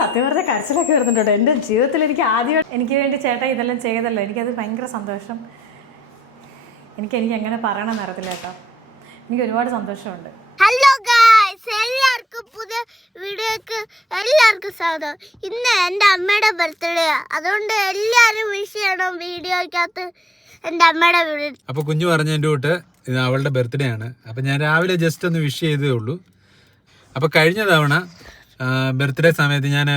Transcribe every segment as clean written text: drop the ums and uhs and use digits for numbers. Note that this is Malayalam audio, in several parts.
സത്യം പറഞ്ഞ കരച്ചിലൊക്കെ വരുന്നുണ്ടോ. എൻ്റെ ജീവിതത്തിൽ എനിക്ക് ആദ്യമായിട്ട് എനിക്ക് വേണ്ടി ചേട്ടാ ഇതെല്ലാം ചെയ്തല്ലോ. എനിക്കത് ഭയങ്കര സന്തോഷം. എനിക്ക് എങ്ങനെ പറയണമെന്ന് അറിയത്തില്ല കേട്ടോ. എനിക്ക് ഒരുപാട് സന്തോഷമുണ്ട്. ഹലോ ഗായ്സ്, എല്ലാവർക്കും പുതിയ വീഡിയോക്ക് എല്ലാവർക്കും സ്വാഗതം. ഇന്ന് എൻ്റെ അമ്മയുടെ ബർത്ത്ഡേ, അതുകൊണ്ട് എല്ലാവരും വിഷ് ചെയ്യണം വീഡിയോക്കകത്ത് എൻ്റെ അമ്മയുടെ വീഡിയോ. അപ്പോൾ കുഞ്ഞു പറഞ്ഞതിൻ്റെ തൊട്ട് ഇത് അവളുടെ ബർത്ത്ഡേ ആണ്. അപ്പോൾ ഞാൻ രാവിലെ ജസ്റ്റ് ഒന്ന് വിഷ് ചെയ്തേ ഉള്ളൂ. അപ്പോൾ കഴിഞ്ഞ തവണ ബർത്ത്ഡേ സമയത്ത് ഞാൻ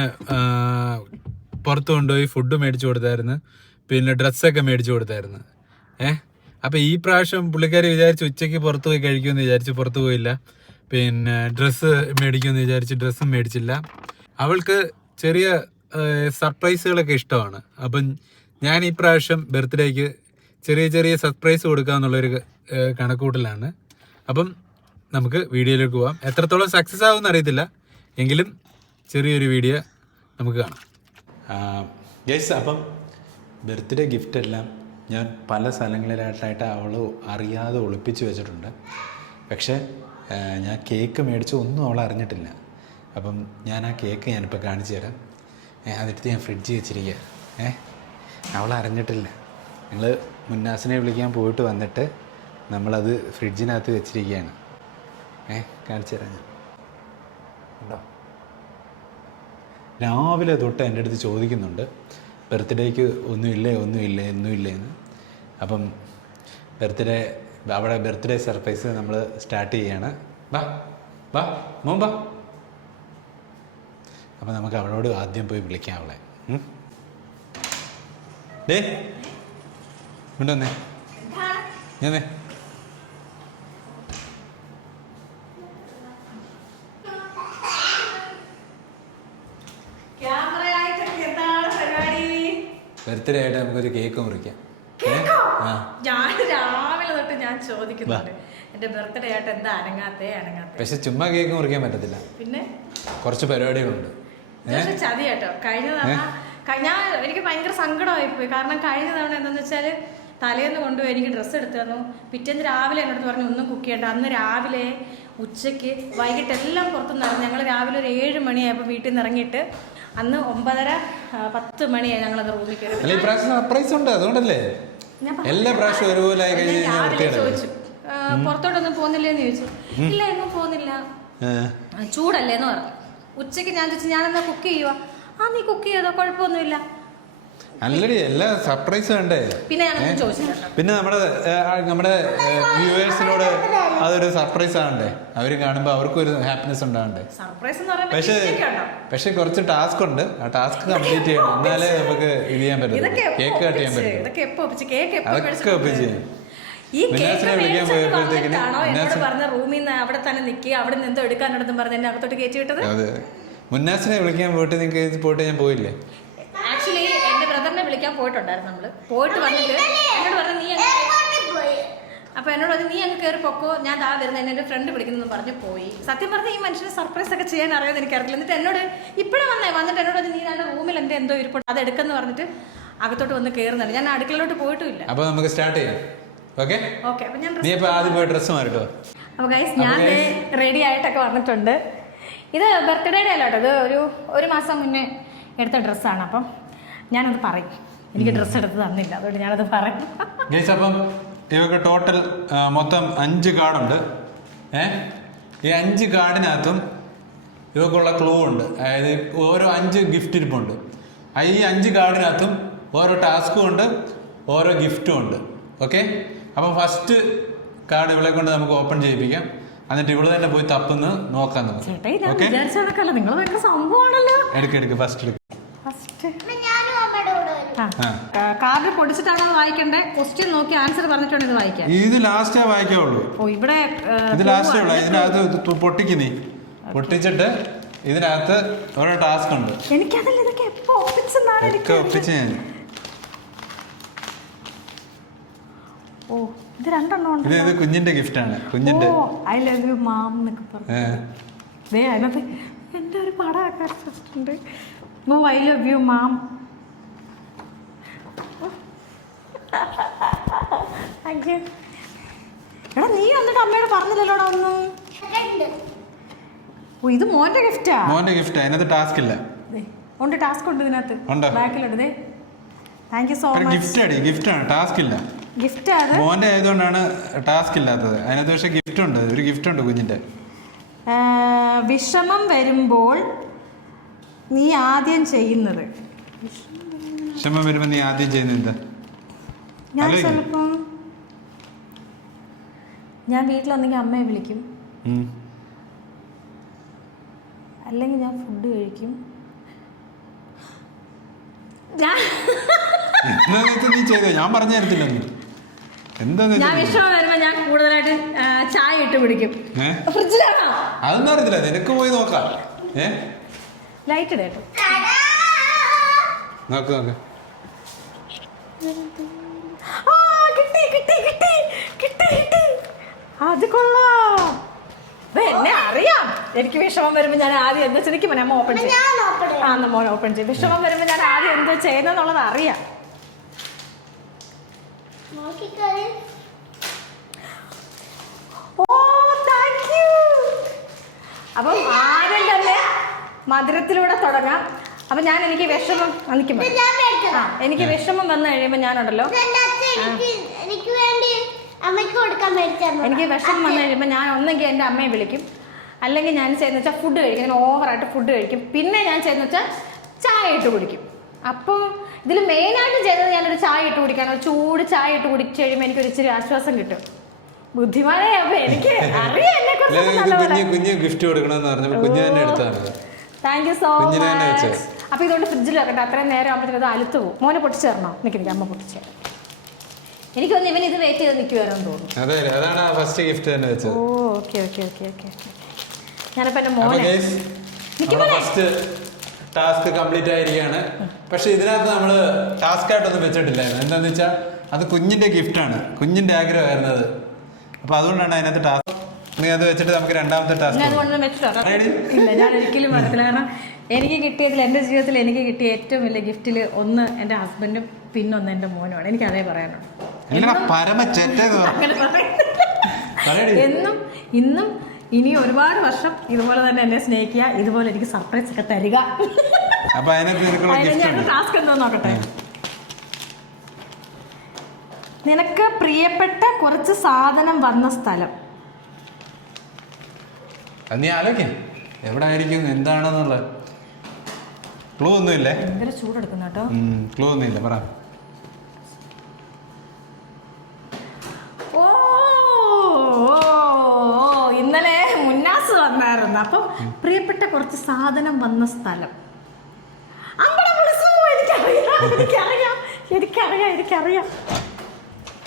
പുറത്ത് കൊണ്ടുപോയി ഫുഡ് മേടിച്ചു കൊടുത്തായിരുന്നു, പിന്നെ ഡ്രസ്സൊക്കെ മേടിച്ചു കൊടുത്തായിരുന്നു. അപ്പോൾ ഈ പ്രാവശ്യം പുള്ളിക്കാരി വിചാരിച്ച് ഉച്ചയ്ക്ക് പുറത്ത് പോയി കഴിക്കുമെന്ന് വിചാരിച്ച് പുറത്ത് പോയില്ല. പിന്നെ ഡ്രസ്സ് മേടിക്കുമെന്ന് വിചാരിച്ച് ഡ്രസ്സും മേടിച്ചില്ല. അവൾക്ക് ചെറിയ സർപ്രൈസുകളൊക്കെ ഇഷ്ടമാണ്. അപ്പം ഞാൻ ഈ പ്രാവശ്യം ബർത്ത്ഡേക്ക് ചെറിയ ചെറിയ സർപ്രൈസ് കൊടുക്കാമെന്നുള്ളൊരു കണക്കൂട്ടലാണ്. അപ്പം നമുക്ക് വീഡിയോയിലേക്ക് പോവാം. എത്രത്തോളം സക്സസ് ആവുമെന്ന് അറിയത്തില്ല, എങ്കിലും ചെറിയൊരു വീഡിയോ നമുക്ക് കാണാം. ഗൈസ്, അപ്പം ബർത്ത്ഡേ ഗിഫ്റ്റ് എല്ലാം ഞാൻ പല സ്ഥലങ്ങളിലായിട്ടായിട്ട് അവൾ അറിയാതെ ഒളിപ്പിച്ച് വെച്ചിട്ടുണ്ട്. പക്ഷേ ഞാൻ കേക്ക് മേടിച്ച് ഒന്നും അവൾ അറിഞ്ഞിട്ടില്ല. അപ്പം ഞാൻ ആ കേക്ക് ഞാനിപ്പോൾ കാണിച്ചു തരാം. അതെടുത്ത് ഞാൻ ഫ്രിഡ്ജിൽ വെച്ചിരിക്കുക. അവൾ അറിഞ്ഞിട്ടില്ല. ഞങ്ങൾ മുന്നാസിനെ വിളിക്കാൻ പോയിട്ട് വന്നിട്ട് നമ്മളത് ഫ്രിഡ്ജിനകത്ത് വെച്ചിരിക്കുകയാണ്. കാണിച്ചു തരാം ഞാൻ. ഉണ്ടോ? രാവിലെ തൊട്ട് എൻ്റെ അടുത്ത് ചോദിക്കുന്നുണ്ട് ബർത്ത്ഡേക്ക് ഒന്നുമില്ലേ എന്ന്. അപ്പം അവിടെ ബർത്ത്ഡേ സർപ്രൈസ് നമ്മൾ സ്റ്റാർട്ട് ചെയ്യാണ്. ബാ മോൻ ബാ. അപ്പം നമുക്ക് അവളോട് ആദ്യം പോയി വിളിക്കാം അവളെ. ഡേ ഉണ്ടോന്നേ ഞാനേ ബർത്ത്ഡേ ആയിട്ട് നമുക്കൊരു കേക്ക് മുറിക്കാം. ഞാൻ രാവിലെ തൊട്ട് ഞാൻ ചോദിക്കുന്നുണ്ട് എന്റെ ബർത്ത്ഡേ ആയിട്ട് എന്താ അനങ്ങാത്തേ. പക്ഷെ ചുമ്മാ കേക്ക് മുറിക്കാൻ പറ്റത്തില്ല, പിന്നെ കുറച്ച് പരിപാടികളുണ്ട്. ചതി കേട്ടോ. കഴിഞ്ഞ തവണ എനിക്ക് ഭയങ്കര സങ്കടമായിപ്പോയി. കാരണം കഴിഞ്ഞ തവണ എന്താന്ന് വെച്ചാൽ തലേന്ന് കൊണ്ടുപോയി എനിക്ക് ഡ്രസ്സ് എടുത്തു തന്നു. പിറ്റേന്ന് രാവിലെ എന്നോട് പറഞ്ഞു ഒന്നും കുക്ക് ചെയ്യണ്ട. അന്ന് രാവിലെ ഉച്ചയ്ക്ക് വൈകിട്ട് എല്ലാം പുറത്തുനിന്ന് ഞങ്ങൾ രാവിലെ ഒരു 7 മണിയായപ്പോൾ വീട്ടിൽ നിന്ന് ഇറങ്ങിയിട്ട് അന്ന് 9:30-10 മണിയായി ഞങ്ങളത് റൂമിൽ കയറി. സർപ്രൈസ് ഉണ്ട്, അതുകൊണ്ടല്ലേ എല്ലാ പ്രാവശ്യം ഒരുപോലെ ചോദിച്ചു പുറത്തോട്ടൊന്നും പോകുന്നില്ലേന്ന് ചോദിച്ചു. ഇല്ല, എങ്ങും പോകുന്നില്ല, ചൂടല്ലേന്ന് പറഞ്ഞു. ഉച്ചയ്ക്ക് ഞാൻ ചോദിച്ചു ഞാനെന്നാ കുക്ക് ചെയ്യുക. നീ കുക്ക് ചെയ്തോ, കുഴപ്പമൊന്നുമില്ല. അല്ലടി, എല്ലാ സർപ്രൈസ് വേണ്ടേ. പിന്നെ ഞാൻ ചോദിച്ചില്ല. പിന്നെ നമ്മുടെ വ്യൂവേഴ്സിനോട് അതൊരു സർപ്രൈസ് ആവണ്ടേ. അവര് കാണുമ്പോ അവർക്കും ഒരു ഹാപ്പിനെസ് ഉണ്ടാവണ്ടേ. പക്ഷെ കുറച്ച് ടാസ്ക് ഉണ്ട്. ആ ടാസ്ക് കംപ്ലീറ്റ് ചെയ്യണം, എന്നാലേ നമുക്ക് ഇത് ചെയ്യാൻ പറ്റും. കേക്ക് കട്ട് ചെയ്യാൻ പറ്റും. അതൊക്കെ ഒപ്പിച്ച് മുന്നാസിനെ വിളിക്കാൻ പോയപ്പോഴത്തേക്കിന് പറഞ്ഞ റൂമിൽ നിന്ന് അവിടെ തന്നെ നിൽക്കുക, അവിടെ നിന്ന് എന്തോ എടുക്കാനുണ്ടെന്ന് പറഞ്ഞ് എന്നെ അകത്തോട്ട് കയറ്റി വിട്ടത്. അതെ, മുന്നാസിനെ വിളിക്കാൻ പോയിട്ട് നിങ്ങൾക്ക് പോയിട്ട് ഞാൻ പോയില്ലേ. ആക്ച്വലി എന്റെ ബ്രദറിനെ വിളിക്കാൻ പോയിട്ടുണ്ടായിരുന്നു. നമ്മള് പോയിട്ട് വന്നിട്ട് എന്നോട് പറഞ്ഞു നീ അപ്പൊ എന്നോട് പറഞ്ഞു നീ അങ്ങ് കയറി പൊക്കോ, ഞാൻ വരുന്ന എന്റെ ഫ്രണ്ട് വിളിക്കുന്നു പറഞ്ഞ് പോയി. സത്യം പറഞ്ഞ ഈ മനുഷ്യന് സർപ്രൈസ് ഒക്കെ ചെയ്യാൻ അറിയാതെ എനിക്കറിയില്ല. എന്നിട്ട് എന്നോട് ഇപ്പോഴും വന്നിട്ട് എന്നോട് പറഞ്ഞു നീ എന്റെ റൂമിൽ എന്റെ എന്തോ ഇരിപ്പുണ്ട്, അത് എടുക്കെന്ന് പറഞ്ഞിട്ട് അകത്തോട്ട് വന്ന് കയറുന്നുണ്ട്. ഞാൻ അടുക്കളയിലോട്ട് പോയിട്ടുമില്ല. അപ്പൊ നമുക്ക് സ്റ്റാർട്ട് ചെയ്യാം. ഓക്കെ. അപ്പൊ ഞാൻ ആദ്യം പോയി ഡ്രസ്സ് മാറിട്ടോ. അപ്പൊ ഗൈസ്, ഞാൻ റെഡി ആയിട്ടൊക്കെ വന്നിട്ടുണ്ട്. ഇത് ബർത്ത്ഡേയുടെ അല്ല കേട്ടോ, ഇത് ഒരു മാസം മുന്നേ എടുത്ത ഡ്രസ്സാണ്. അപ്പം ഞാനത് പറയും, എനിക്ക് ഡ്രസ്സ് എടുത്ത് തന്നില്ല, അതുകൊണ്ട് ഞാനത് പറയും. അപ്പം ഇവർക്ക് ടോട്ടൽ മൊത്തം 5 കാർഡുണ്ട്. ഈ 5 കാർഡിനകത്തും ഇവക്കുള്ള ക്ലൂ ഉണ്ട്. അതായത് ഓരോ 5 ഗിഫ്റ്റ് ഇരിപ്പുണ്ട്. ഈ 5 കാർഡിനകത്തും ഓരോ ടാസ്കും ഉണ്ട്, ഓരോ ഗിഫ്റ്റും ഉണ്ട്. ഓക്കെ. അപ്പം ഫസ്റ്റ് കാർഡ് ഇവളെ കൊണ്ട് നമുക്ക് ഓപ്പൺ ചെയ്യിപ്പിക്കാം. എന്നിട്ട് ഇവള് തന്നെ പോയി തപ്പുന്ന് നോക്കാൻ നമുക്ക്. എടുക്ക് ഫസ്റ്റ് കാർഡ് പൊടിച്ചിട്ടാണോ വായിക്കണ്ടേ? ക്വസ്റ്റ്യൻ നോക്കി ആൻസർ പറഞ്ഞിട്ടുണ്ട് ഇത് വായിക്കാൻ. ഇത് ലാസ്റ്റേ വായിക്കാവുള്ളൂ. ഇവിടെ ഇത് ലാസ്റ്റേ ഉള്ളൂ. ഇതിനകത്ത് പൊട്ടിക്കുന്നേ, പൊട്ടിച്ചിട്ട് ഇതിനകത്ത് ഓരോ ടാസ്ക് ഉണ്ട്. എനിക്കതല്ല, ഇതൊക്കെ എപ്പോ ഒപ്പിച്ച് ഞാൻ. ഇത് 2 എണ്ണം ഉണ്ട്. ഇത് കുഞ്ഞിന്റെ ഗിഫ്റ്റ് ആണ്. കുഞ്ഞിന്റെ ഐ ലവ് യു മാം എന്നൊക്കെ പറഞ്ഞു. അതിനകത്ത് എന്റെ ഒരു പടമൊക്കെ ഉണ്ട്. I love you ma'am. എടാ നീ വന്നിട്ട് അമ്മയോട് പറഞ്ഞില്ലല്ലോടാ ഒന്നും. ഇത് മോന്റെ ഗിഫ്റ്റാ. അതിനകത്ത് ടാസ്ക് ഇല്ല. ഉണ്ട്, ടാസ്ക് ഉണ്ട് ഇതിനകത്ത്, ഉണ്ടോ? ബാക്കിലുണ്ട്. Thank you so much. ഗിഫ്റ്റാണ്, ടാസ്ക് ഇല്ല. ഗിഫ്റ്റ് അത് മോന്റെ ആയതുകൊണ്ടാണ് ടാസ്ക് ഇല്ലാത്തത്. അതിനകത്ത് പക്ഷെ ഗിഫ്റ്റ് ഉണ്ട്, ഒരു ഗിഫ്റ്റ് ഉണ്ട് കുഞ്ഞിന്റെ. വിഷമം വരുമ്പോൾ നീ ആദ്യം ചെയ്യുന്നത്. വിഷമം വരുമ്പോ നീ ആദ്യം ചെയ്യുന്നത് എന്താ? ഞാൻ ചിലപ്പം ഞാൻ വീട്ടിലൊന്നെങ്കിൽ അമ്മയെ വിളിക്കും, അല്ലെങ്കിൽ ഞാൻ ഫുഡ് കഴിക്കും. നീ ചെയ്തോ, ഞാൻ പറഞ്ഞു തരത്തില്ല. എന്താ ഞാൻ വിഷമം വരുമ്പോ ഞാൻ കൂടുതലായിട്ട് ചായ ഇട്ട് പിടിക്കും. ഫ്രിഡ്ജിലാണോ? അതൊന്നും അറിയത്തില്ല, നിനക്ക് പോയി നോക്കാം. ലൈറ്റ് ഇടേട്ടോ. നോക്ക് നോക്ക്. അത് കൊള്ളാം. എന്നെ അറിയാം, എനിക്ക് വിഷമം വരുമ്പോ ഞാൻ ആദ്യം എന്താ വെച്ചാൽ എനിക്ക് അമ്മ ഓപ്പൺ ചെയ്യും. ആ മോൻ ഓപ്പൺ ചെയ്യും. വിഷമം വരുമ്പോ ഞാൻ ആദ്യം എന്താ ചെയ്യുന്നെന്നുള്ളത് അറിയാം. ഓ താങ്ക് യു. അപ്പം ആദ്യം തന്നെ മധുരത്തിലൂടെ തുടങ്ങാം. അപ്പൊ ഞാൻ എനിക്ക് വിഷമം എനിക്ക് വിഷമം വന്നു കഴിയുമ്പോ ഞാനുണ്ടല്ലോ, എനിക്ക് വിഷമം വന്നു കഴിയുമ്പോൾ ഞാൻ ഒന്നെങ്കിൽ എൻ്റെ അമ്മയെ വിളിക്കും, അല്ലെങ്കിൽ ഞാൻ ചെയ്യുന്ന വെച്ചാൽ ഫുഡ് കഴിക്കും. ഞാൻ ഓവറായിട്ട് ഫുഡ് കഴിക്കും. പിന്നെ ഞാൻ ചെയ്യുന്ന വെച്ചാൽ ചായ ഇട്ട് കുടിക്കും. അപ്പോൾ ഇതിൽ മെയിനായിട്ട് ചെയ്യുന്നത് ഞാനൊരു ചായ ഇട്ട് കുടിക്കാനോ, ചൂട് ചായ ഇട്ട് കുടിച്ച് കഴിയുമ്പോൾ എനിക്കൊരു ഇച്ചിരി ആശ്വാസം കിട്ടും. ബുദ്ധിമാനെ അപ്പൊ എനിക്ക് അറിയാം എന്നെ കുറിച്ച്. ഗിഫ്റ്റ് കൊടുക്കണമെന്ന് പറഞ്ഞപ്പോൾ കുഞ്ഞു തന്നെ എടുത്താണ്. Thank you so much. അപ്പൊ ഇതുകൊണ്ട് ഫ്രിഡ്ജിൽ വെക്കട്ടെ, അത്രയും നേരം ആകുമ്പോഴത്തേക്കും അത് അലുത്ത് പോകും. മോനെ പൊട്ടിച്ചു തരണോ? എനിക്ക് അമ്മ പൊട്ടിച്ചു തരാം. എനിക്ക് തോന്നുന്നു ഇവൻ ഇത് വെയിറ്റ് ചെയ്ത് നിൽക്കുവാരെന്ന് തോന്നുന്നു. അതെ, അതാണ് ഫസ്റ്റ് ഗിഫ്റ്റ് തന്നെ വെച്ചത്. ഓ ഓക്കെ ഓക്കെ ഓക്കെ ഓക്കെ. ഞാനപ്പോ എന്റെ മോനെ ഫസ്റ്റ് ടാസ്ക് കംപ്ലീറ്റ് ആയിരിക്കുകയാണ്. പക്ഷെ ഇതിനകത്ത് നമ്മള് ടാസ്ക് ആയിട്ടൊന്നും വെച്ചിട്ടില്ലായിരുന്നു. എന്താന്ന് വെച്ചാൽ അത് കുഞ്ഞിന്റെ ഗിഫ്റ്റാണ്, കുഞ്ഞിന്റെ ആഗ്രഹമായിരുന്നു അത്. അപ്പൊ അതുകൊണ്ടാണ് അതിനകത്ത് ടാസ്ക്. നീ അത് വെച്ചിട്ട് നമുക്ക് രണ്ടാമത്തെ ടാസ്ക്. ഇല്ല, ഞാൻ ഒരിക്കലും പറയത്തില്ല. കാരണം എനിക്ക് കിട്ടിയതിൽ, എൻ്റെ ജീവിതത്തിൽ എനിക്ക് കിട്ടിയ ഏറ്റവും വലിയ ഗിഫ്റ്റിൽ ഒന്ന് എൻ്റെ ഹസ്ബൻഡും പിന്നൊന്ന് എൻ്റെ മോനുമാണ്. എനിക്ക് അതേ പറയാനുള്ളൂ. എന്നും ഇന്നും ഇനി ഒരുപാട് വർഷം ഇതുപോലെ തന്നെ എന്നെ സ്നേഹിക്കുക, ഇതുപോലെ എനിക്ക് സർപ്രൈസ് ഒക്കെ തരിക. ടാസ്ക് എന്തോ നോക്കട്ടെ. നിനക്ക് പ്രിയപ്പെട്ട കുറച്ച് സാധനം വന്ന സ്ഥലം. നീ ആലോചിക്കും എവിടെ ആയിരിക്കും, എന്താണെന്നുള്ള ക്ലൂ ഒന്നുമില്ലേ? ഭയങ്കര ചൂടെടുക്കുന്നു കേട്ടോ. ക്ലൂ ഒന്നുമില്ല, പറ. ഓ ഇന്നലെ മുന്നാസ് വന്നായിരുന്നു. അപ്പം പ്രിയപ്പെട്ട കുറച്ച് സാധനം വന്ന സ്ഥലം. എനിക്കറിയാം എനിക്കറിയാം എനിക്കറിയാം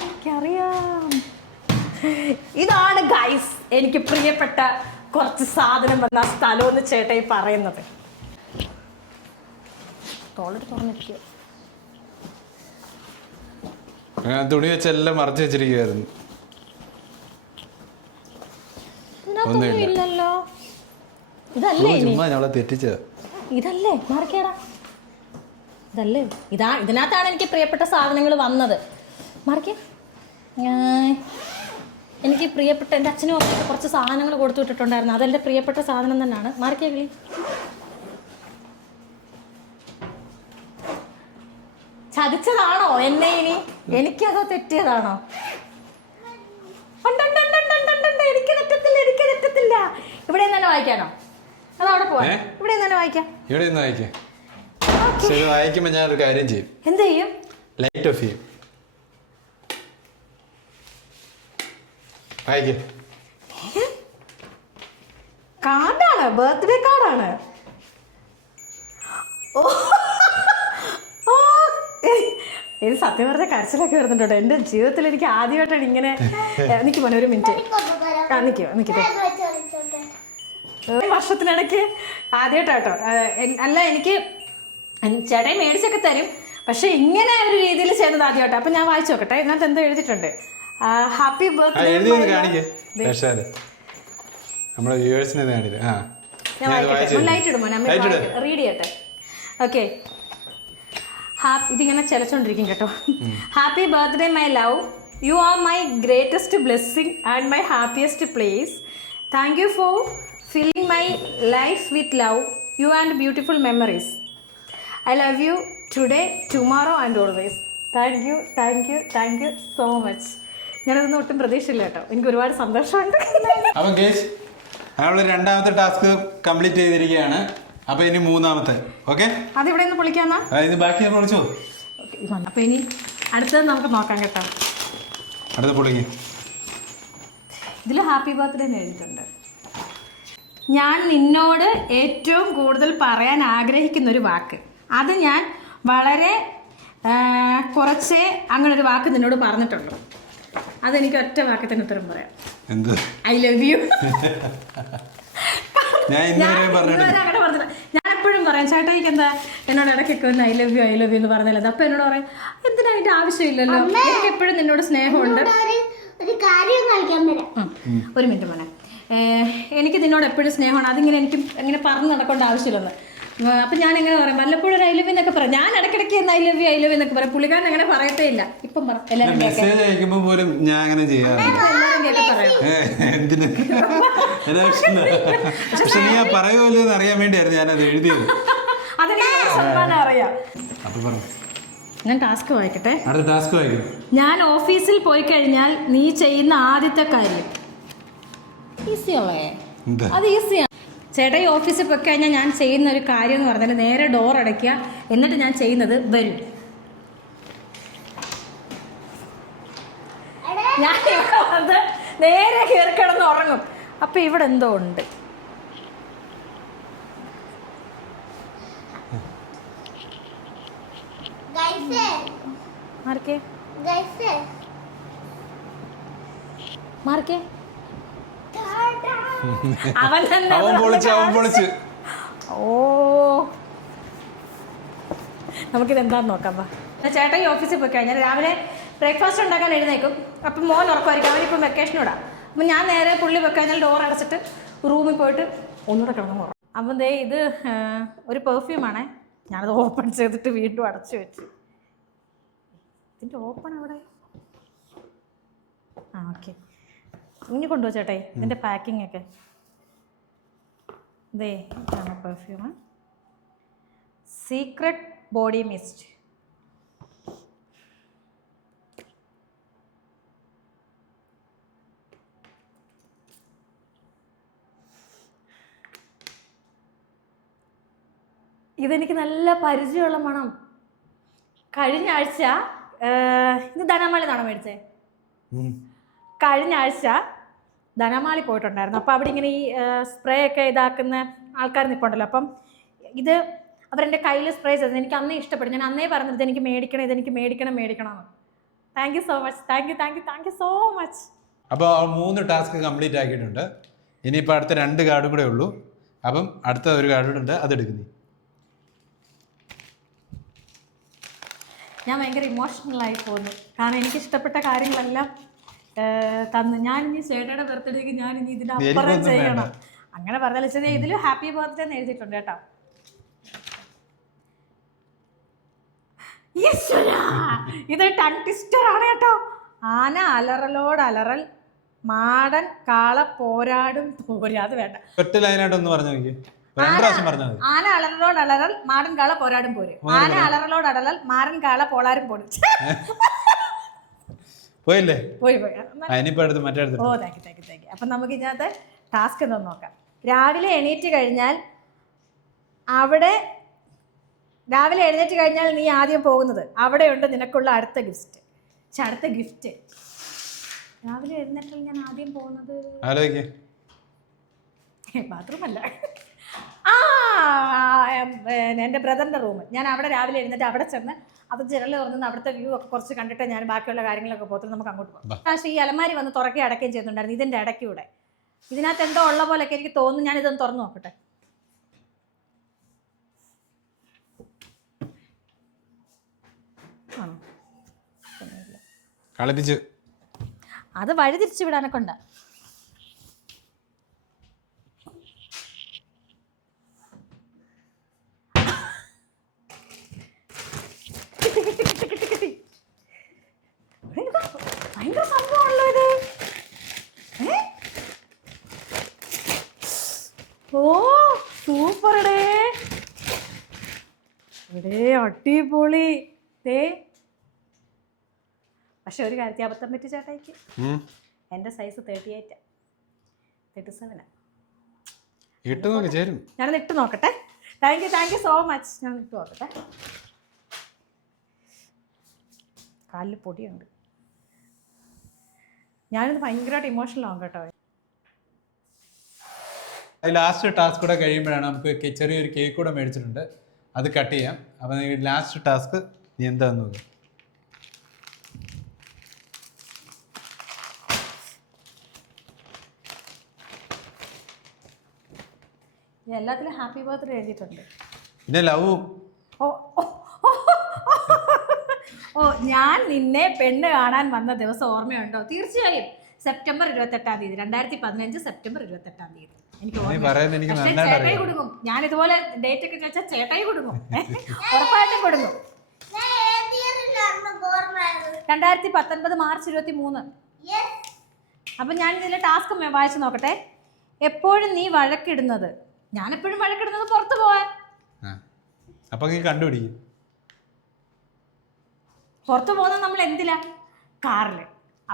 എനിക്കറിയാം. ഇതാണ് ഗൈസ് എനിക്ക് പ്രിയപ്പെട്ട കുറച്ച് സാധനം വന്ന സ്ഥലം എന്ന് ചേട്ടായി പറയുന്നത്. തുണി വെച്ചെല്ലാം മറച്ചു വെച്ചിരിക്കുവായിരുന്നു. ഇല്ലല്ലോ, ഇതല്ലേ ഞങ്ങളെ തെറ്റിച്ചത്. ഇതല്ലേ മാറിക്കേടാ, ഇതല്ലേ ഇതിനകത്താണ് എനിക്ക് പ്രിയപ്പെട്ട സാധനങ്ങൾ വന്നത്. മാറിക്കേ. എനിക്ക് പ്രിയപ്പെട്ട എൻ്റെ അച്ഛനും ഒക്കെ കുറച്ച് സാധനങ്ങൾ കൊടുത്തു വിട്ടിട്ടുണ്ടായിരുന്നു. അതെൻ്റെ പ്രിയപ്പെട്ട സാധനം തന്നെയാണ്. മാറിക്കേ കിളി. ചതിച്ചതാണോ എന്നെ ഇനി? എനിക്കതോ തെറ്റിയതാണോ? എനിക്ക് തെറ്റത്തില്ല, എനിക്ക് തെറ്റത്തില്ല. ഇവിടെ തന്നെ വായിക്കാനോ? അതവിടെ പോവാ. ഇവിടെ തന്നെ വായിക്കാം. ഇവിടെ നിന്ന് വായിക്കാം. വായിക്കുമ്പോ ഞാൻ ഒരു കാര്യം ചെയ്യും. എന്ത് ചെയ്യും? ലൈറ്റ് ഓഫ് ചെയ്യും. കാർഡാണ്, ബർത്ത്ഡേ കാർഡാണ്. ഇത് സത്യം പറഞ്ഞ കരച്ചിലൊക്കെ വരുന്നുണ്ടോ? എൻ്റെ ജീവിതത്തിൽ എനിക്ക് ആദ്യമായിട്ടാണ് ഇങ്ങനെ. നിക്ക് പോണേ, ഒരു മിനിറ്റ്. നിൽക്കേ വർഷത്തിനിടയ്ക്ക് ആദ്യമായിട്ടോ. അല്ല, എനിക്ക് ചേട്ടൻ മേടിച്ചൊക്കെ തരും, പക്ഷെ ഇങ്ങനെ ഒരു രീതിയിൽ ചെയ്യുന്നത് ആദ്യമായിട്ടോ. അപ്പൊ ഞാൻ വായിച്ചു നോക്കട്ടെ. ഇതിനകത്ത് എന്തോ എഴുതിയിട്ടുണ്ട്. Happy birthday. ലൈറ്റ് ഇടുമോ? റീഡ് ചെയ്യട്ടെ. ഓക്കെ, ഇതിങ്ങനെ ചലച്ചോണ്ടിരിക്കും കേട്ടോ. Happy birthday my love, you are my greatest blessing and my happiest place. Thank you for filling my life with love you and beautiful memories. I love you today, tomorrow and always. Thank you so much. ഞാനതൊന്നും ഒട്ടും പ്രതീക്ഷയില്ല കേട്ടോ. എനിക്ക് ഒരുപാട് സന്തോഷമുണ്ട്. അപ്പം ഗേസ് നമ്മൾ രണ്ടാമത്തെ ടാസ്ക് കംപ്ലീറ്റ് ചെയ്തിരിക്കുകയാണ്. അപ്പോൾ ഇനി മൂന്നാമത്തെ. ഓക്കെ, അതിവിടെ നിന്ന് പൊളിക്കാന്നാ? ഇത് ബാക്കി നമ്മൾ വിളിച്ചോ. അപ്പോൾ ഇനി അടുത്തത് നമുക്ക് നോക്കാം കേട്ടോ. അടുത്ത പൊളിക്ക്. ഇതിൽ ഹാപ്പി ബർത്ത്ഡേ എന്ന് എഴുതിയിട്ടുണ്ട്. ഞാൻ നിന്നോട് ഏറ്റവും കൂടുതൽ പറയാൻ ആഗ്രഹിക്കുന്ന ഒരു വാക്ക്, അത് ഞാൻ വളരെ കുറച്ചേ അങ്ങനെ ഒരു വാക്ക് നിന്നോട് പറഞ്ഞിട്ടുള്ളൂ. അതെനിക്ക് ഒറ്റ വാക്കിൽ തന്നെ ഉത്തരം പറയാം. എന്ത്? I love you. ഞാൻ എപ്പോഴും പറയാം ചേട്ടായിക്ക് എന്താ എന്നോട് ഇടയ്ക്കൊക്കെ ഒന്ന് ഐ ലവ് യു എന്ന് പറഞ്ഞാൽ അപ്പം എന്നോട് പറയാം എന്തിനാ അതിൻ്റെ ആവശ്യമില്ലല്ലോ, എനിക്ക് എപ്പോഴും നിന്നോട് സ്നേഹമുണ്ട്. ഒരു മിനിറ്റ് മോനെ, എനിക്ക് നിന്നോട് എപ്പോഴും സ്നേഹമാണ്, അതിങ്ങനെ എനിക്ക് ഇങ്ങനെ പറഞ്ഞു നടക്കേണ്ട ആവശ്യമില്ലെന്ന്. അപ്പം ഞാൻ എങ്ങനെ പറയാം, വല്ലപ്പോഴും ഒരു ഐ ലവ് എന്നൊക്കെ പറയാം. ഞാൻ ഇടയ്ക്കിടയ്ക്ക് ഐ ലവ് യു എന്നൊക്കെ പറയാം. പുള്ളിക്കാരൻ അങ്ങനെ പറയത്തേ ഇല്ല. ഇപ്പം പറ, എല്ലാവരും മെസ്സേജ് അയക്കുമ്പോൾ പോലും ഞാൻ അങ്ങനെ ചെയ്യാം. എല്ലാവരും കേട്ട് പറയാം. എന്തിന്? പക്ഷെ നീ പറയുമല്ലോ എന്ന് അറിയാൻ വേണ്ടിയായിരുന്നു ഞാനത് എഴുതിയത്. അതെനിക്ക് അറിയാം. അപ്പൊ പറഞ്ഞു ഞാൻ ടാസ്ക് വായിക്കട്ടെ. അടുത്ത ടാസ്ക് വായിക്കും. ഞാൻ ഓഫീസിൽ പോയി കഴിഞ്ഞാൽ നീ ചെയ്യുന്ന ആദ്യത്തെ കാര്യം. ഈസിയല്ലേ? അത് ഈസിയാണ് ചേട്ടാ. ഈ ഓഫീസിൽ പോയി കഴിഞ്ഞാൽ ഞാൻ ചെയ്യുന്ന ഒരു കാര്യം എന്ന് പറഞ്ഞാൽ നേരെ ഡോർ അടയ്ക്കുക, എന്നിട്ട് ഞാൻ ചെയ്യുന്നത് വരും. ഞാൻ ഇവിടെ വന്ന് നേരെ കയറി കിടന്ന് ഉറങ്ങും. അപ്പം ഇവിടെ എന്തോ ഉണ്ട്. മാർക്കേ മാർക്കേ അവൻ പൊളിച്ച്. ഓ, നമുക്കിത് എന്താന്ന് നോക്കാം. ചേട്ടാ ഈ ഓഫീസിൽ പോയി കഴിഞ്ഞാൽ രാവിലെ ബ്രേക്ക്ഫാസ്റ്റ് ഉണ്ടാക്കാൻ എഴുന്നേക്കും. അപ്പം മോൻ ഉറക്കമായിരിക്കും, അവനിപ്പം വെക്കേഷനോടാ. അപ്പം ഞാൻ നേരെ പുള്ളി പോയി കഴിഞ്ഞാൽ ഡോർ അടച്ചിട്ട് റൂമിൽ പോയിട്ട് ഒന്നുകൂടെ കിടന്നു ഉറങ്ങും. അപ്പം ദേ ഇത് ഒരു പെർഫ്യൂമാണേ. ഞാനത് ഓപ്പൺ ചെയ്തിട്ട് വീണ്ടും അടച്ചു വെച്ചു. ഇതിൻ്റെ ഓപ്പൺ എവിടെ? ആ ഓക്കെ, ഇനി കൊണ്ടുപോ ചേട്ടായി ഇതിൻ്റെ പാക്കിംഗ് ഒക്കെ. ഇതേ ഇതാണ് പെർഫ്യൂം, സീക്രട്ട് ബോഡി മിസ്റ്റ്. ഇതെനിക്ക് നല്ല പരിചയമുള്ള മണം. കഴിഞ്ഞ ആഴ്ച ഇത് ധനമാളി നിന്നാണോ മേടിച്ചേ? കഴിഞ്ഞ ആഴ്ച ധനമാളി പോയിട്ടുണ്ടായിരുന്നു. അപ്പോൾ അവിടെ ഇങ്ങനെ ഈ സ്പ്രേ ഒക്കെ ഇതാക്കുന്ന ആൾക്കാർ നിൽപ്പുണ്ടല്ലോ. അപ്പം ഇത് അവരെൻ്റെ കയ്യിൽ സ്പ്രേ ചെയ്തത് എനിക്ക് അന്നേ ഇഷ്ടപ്പെട്ടു. ഞാൻ അന്നേ പറഞ്ഞത് ഇതെനിക്ക് മേടിക്കണം, ഇതെനിക്ക് മേടിക്കണം. Thank you so much. Thank you so much. അപ്പോൾ 3 ടാസ്ക് കംപ്ലീറ്റ് ആക്കിയിട്ടുണ്ട്. ഇനിയിപ്പോൾ അടുത്ത 2 കാർഡും കൂടെ ഉള്ളൂ. അപ്പം അടുത്ത ഒരു കാർഡ് കൂടെ ഉണ്ട്, അതെടുക്കുന്നു. ഞാൻ ഭയങ്കര ഇമോഷണലായി പോകുന്നു. കാരണം എനിക്ക് ഇഷ്ടപ്പെട്ട കാര്യങ്ങളെല്ലാം തന്നു. ഞാനിനി ചേട്ടയുടെ ബർത്ത്ഡേക്ക് ഞാനിനി ഇതിനപ്പുറം ചെയ്യണം. അങ്ങനെ പറഞ്ഞാൽ വെച്ചാൽ ഇതിൽ ഹാപ്പി ബർത്ത്ഡേ എന്ന് എഴുതിയിട്ടുണ്ട് കേട്ടോ. ഇത് ടങ് ട്വിസ്റ്റർ ആണ് കേട്ടോ. ആന അലറലോട് അലറൽ, മാടൻ കാള പോരാടും പോരാ. അത് വേണ്ട, ഒറ്റ ലൈനായിട്ടൊന്ന് പറഞ്ഞു നോക്കി. 2 പ്രാവശ്യം പറഞ്ഞാൽ മതി. ആന അലറലോട് അലറൽ, മാടൻ കാള പോരാടും പോര്. ആന അലറലോട് അലറൽ, മാരൻ കാള പോളാരും പോരും. പോയില്ലേ? പോയി. മറ്റേ. ഓ താങ്ക് യു. അപ്പം നമുക്ക് ഇതിനകത്ത് ടാസ്ക് എന്താണെന്ന് നോക്കാം. രാവിലെ എഴുന്നേറ്റ് കഴിഞ്ഞാൽ നീ ആദ്യം പോകുന്നത് അവിടെയുണ്ട് നിനക്കുള്ള അടുത്ത ഗിഫ്റ്റ്. രാവിലെ എഴുന്നേറ്റാൽ ഞാൻ ആദ്യം പോകുന്നത് ബാത്റൂമല്ല, എൻ്റെ ബ്രദറിൻ്റെ റൂം. ഞാൻ അവിടെ രാവിലെ എഴുന്നേറ്റ് അവിടെ ചെന്ന് അത് ജനൽ തുറന്ന് അവിടുത്തെ വ്യൂ ഒക്കെ കുറച്ച് കണ്ടിട്ട് ഞാൻ ബാക്കിയുള്ള കാര്യങ്ങളൊക്കെ പോകുന്നത്. നമുക്ക് അങ്ങോട്ട് പോകാം. പക്ഷേ ഈ അലമാരി വന്ന് തുറക്കുകയും അടയ്ക്കുകയും ചെയ്യുന്നുണ്ടായിരുന്നു. ഇതിൻ്റെ ഇടയ്ക്കൂടെ ഇതിനകത്ത് എന്തോ ഉള്ള പോലെയൊക്കെ എനിക്ക് തോന്നുന്നു. ഞാനിതൊന്ന് തുറന്നു നോക്കട്ടെ. ആണോ? കളിപ്പിച്ച് അത് വഴി തിരിച്ചു വിടാനൊക്കെ ഉണ്ട്. ഭയങ്കര സംഭവമാണല്ലോ ഇത്. ഓ സൂപ്പർ ഡേ. ഇവിടെ അടിപൊളി ദേ. പക്ഷെ ഒരു കാര്യത്തിൽ അബദ്ധം പറ്റി ചേട്ടായിക്ക്, എൻ്റെ സൈസ് 38 37. ഇട്ട് നോക്കി ചേരും. ഞാനത് ഇട്ട് നോക്കട്ടെ. Thank you so much. ഞാൻ ഇട്ട് നോക്കട്ടെ. കാലിൽ പൊടിയുണ്ട്. ഞാനിത് ഭയങ്കരമായിട്ട് ഇമോഷണൽ ആവും കേട്ടോ. ലാസ്റ്റ് ടാസ്ക് കൂടെ കഴിയുമ്പോഴാണ് നമുക്ക് ചെറിയൊരു കേക്ക് കൂടെ മേടിച്ചിട്ടുണ്ട്, അത് കട്ട് ചെയ്യാം. അപ്പം ലാസ്റ്റ് ടാസ്ക് നീ എന്താന്ന് നോക്കുക. എല്ലാത്തിലും ഹാപ്പി ബർത്ത്ഡേ എഴുതിയിട്ടുണ്ട്. പിന്നെ ലവും. ഓ ഓ ഞാൻ നിന്നെ പെണ്ണ് കാണാൻ വന്ന ദിവസം ഓർമ്മയുണ്ടോ? തീർച്ചയായും സെപ്റ്റംബർ 28 തീയതി 2015 സെപ്റ്റംബർ 28 തീയതി. എനിക്ക് പക്ഷേ ചേട്ടായി കൊടുക്കും. ഞാൻ ഇതുപോലെ ഡേറ്റ് ഒക്കെ ചോദിച്ചാൽ ചേട്ടായി കൊടുക്കും, ഉറപ്പായിട്ടും കൊടുക്കും. 2019 മാർച്ച് 23. അപ്പം ഞാൻ ഇതിലെ ടാസ്ക് വായിച്ചു നോക്കട്ടെ. എപ്പോഴും നീ വഴക്കിടുന്നത്. ഞാനെപ്പോഴും വഴക്കിടുന്നത് പുറത്തു പോവാൻ. അപ്പൊ കണ്ടുപിടിക്കും. പുറത്തു പോകുന്നത് നമ്മൾ എന്തിലാ? കാറില്.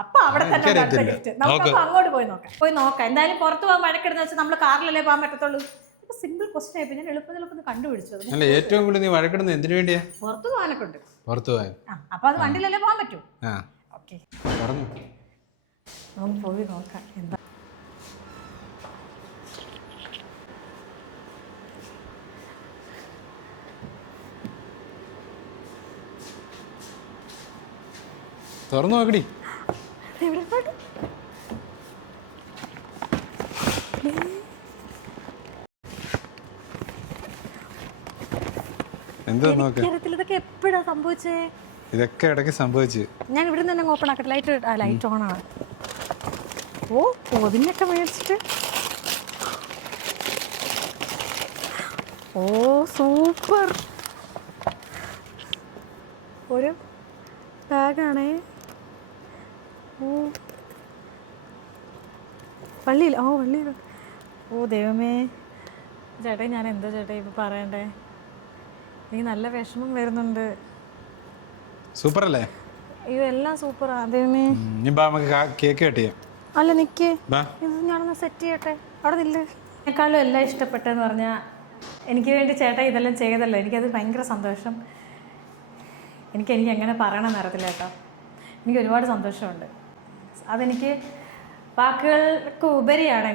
അപ്പൊ അവിടെ തന്നെ ഗിഫ്റ്റ്. നമുക്കപ്പോ അങ്ങോട്ട് പോയി നോക്കാം. എന്തായാലും പുറത്തു പോകാൻ വഴക്കിടുന്ന വെച്ചാൽ നമ്മൾ കാറിലല്ലേ പോകാൻ പറ്റത്തുള്ളൂ. സിമ്പിൾ ക്വസ്റ്റൻ ആയി. പിന്നെ എളുപ്പം കണ്ടുപിടിച്ചത്. ഏറ്റവും കൂടുതൽ നീ വഴക്കിടുന്നത് എന്തിനു വേണ്ടിയാ? പുറത്തു പോകാനൊക്കെ ഉണ്ട്. പുറത്തു പോകാൻ. അപ്പൊ അത് വണ്ടിയിലല്ലേ പോകാൻ പറ്റൂ. ഓക്കെ, നമുക്ക് പോയി നോക്കാം എന്താ. തുറന്നു നോക്കടി. എന്താ നോക്ക്. ഇതൊക്കെ എപ്പോഴാ സംഭവിച്ചേ? ഇതൊക്കെ ഇടയ്ക്ക് സംഭവിച്ചു. ഞാൻ ഇവിടെ നിന്ന് ഓപ്പൺ ആക്കട്ടെ. ലൈറ്റ് ഓൺ ആണ്. ഓ പൊതിഞ്ഞൊക്കെ മേടിച്ചിട്ട്. ഓ സൂപ്പർ. ഒരു ബാഗാണേ. ഓ വള്ളിയിൽ. ഓ ദൈവമേ ചേട്ടാ, ഞാൻ എന്താ ചേട്ടാ ഇപ്പം പറയണ്ടേ? എനിക്ക് നല്ല വിഷമം വരുന്നുണ്ട്. സൂപ്പർ അല്ലേ? ഇതെല്ലാം സൂപ്പറാ. ദൈവമേ, നമുക്ക് കേക്ക് കട്ട് ചെയ്യാം. അല്ല നിക്ക്, ഇത് ഞാനൊന്ന് സെറ്റ് ചെയ്യട്ടെ. അവിടെ നില്ല്. എന്നെക്കാളും എല്ലാം ഇഷ്ടപ്പെട്ടെന്ന് പറഞ്ഞാൽ എനിക്ക് വേണ്ടി ചേട്ടാ ഇതെല്ലാം ചെയ്തല്ലോ. എനിക്കത് ഭയങ്കര സന്തോഷം. എനിക്ക് എങ്ങനെ പറയണമെന്ന് അറിയത്തില്ല കേട്ടോ. എനിക്ക് ഒരുപാട് സന്തോഷമുണ്ട്. അതെനിക്ക് വാക്കുകൾക്ക് ഉപരിയാണ്.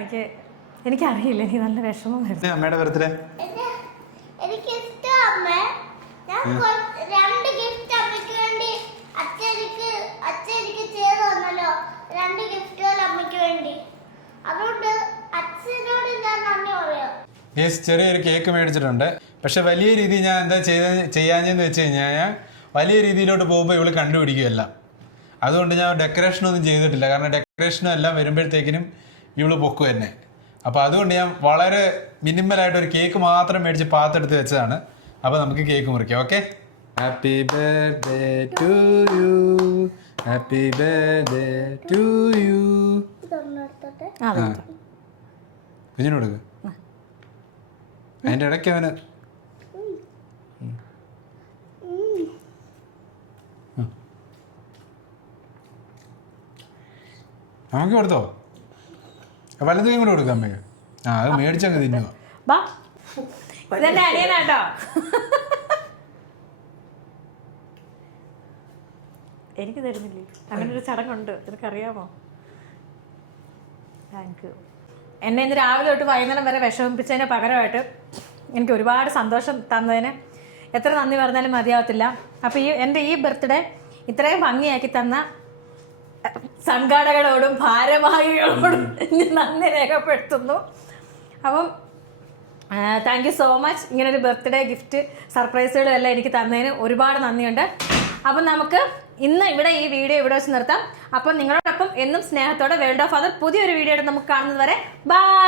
എനിക്കറിയില്ല. എനിക്ക് നല്ല വിഷമം വരുന്നു. അമ്മയുടെ ബർത്ത്ഡേ എനിക്ക് ഇഷ്ടം അമ്മ. ഞാൻ 2 ഗിഫ്റ്റ് അമ്മയ്ക്ക് വേണ്ടി അച്ഛനിക്ക് ചെയ്തു തന്നല്ലോ. 2 ഗിഫ്റ്റുകൾ അമ്മയ്ക്ക് വേണ്ടി. അതുകൊണ്ട് അച്ഛനോട് ഞാൻ നന്ദി പറയാം. ചെറിയൊരു കേക്ക് മേടിച്ചിട്ടുണ്ട്. പക്ഷെ വലിയ രീതിയിൽ ഞാൻ എന്താ ചെയ്യാഞ്ഞെന്ന് വെച്ച് കഴിഞ്ഞാൽ വലിയ രീതിയിലോട്ട് പോകുമ്പോൾ ഇവള് കണ്ടുപിടിക്കുകയല്ല. അതുകൊണ്ട് ഞാൻ ഡെക്കറേഷനൊന്നും ചെയ്തിട്ടില്ല. കാരണം ഡെക്കറേഷനും എല്ലാം വരുമ്പോഴത്തേക്കിനും ഇവള് പൊക്കും തന്നെ. അപ്പോൾ അതുകൊണ്ട് ഞാൻ വളരെ മിനിമലായിട്ട് ഒരു കേക്ക് മാത്രം മേടിച്ച് പാത്തെടുത്ത് വെച്ചതാണ്. അപ്പോൾ നമുക്ക് കേക്ക് മുറിക്കാം. Okay. Happy birthday to you, happy birthday to you. കുഞ്ഞിന് കൊടുക്ക്. അതിൻ്റെ ഇടയ്ക്ക് അവന് നമുക്ക് കൊടുത്തോ? വലതു കൈ കൂടെ കൊടുക്കാം അമ്മയ്ക്ക്. അത് മേടിച്ചങ്ങ് തിന്നുക. ഇതെന്നെ അനിയനാട്ടോ. എനിക്ക് തരുന്നില്ലേ? അങ്ങനെ ഒരു ചടങ്ങുണ്ട്, നിനക്കറിയാമോ? Thank you. എന്നെ ഇന്ന് രാവിലെ തൊട്ട് വൈകുന്നേരം വരെ വിഷമിപ്പിച്ചതിന് പകരമായിട്ട് എനിക്ക് ഒരുപാട് സന്തോഷം തന്നതിന് എത്ര നന്ദി പറഞ്ഞാലും മതിയാവത്തില്ല. അപ്പോൾ എൻ്റെ ഈ ബർത്ത്ഡേ ഇത്രയും ഭംഗിയാക്കി തന്ന സംഘാടകരോടും ഭാരവാഹികളോടും നന്ദി രേഖപ്പെടുത്തുന്നു. അപ്പം താങ്ക് യു സോ മച്ച്. ഇങ്ങനൊരു ബർത്ത്ഡേ ഗിഫ്റ്റ് സർപ്രൈസുകളും എല്ലാം എനിക്ക് തന്നതിന് ഒരുപാട് നന്ദിയുണ്ട്. അപ്പം നമുക്ക് ഇന്ന് ഇവിടെ ഈ വീഡിയോ ഇവിടെ വെച്ച് നിർത്താം. അപ്പം നിങ്ങളോടൊപ്പം എന്നും സ്നേഹത്തോടെ വേൾഡ് ഓഫ് ഫാദർ പുതിയൊരു വീഡിയോ ആയിട്ട് നമുക്ക് കാണുന്നത് വരെ ബൈ.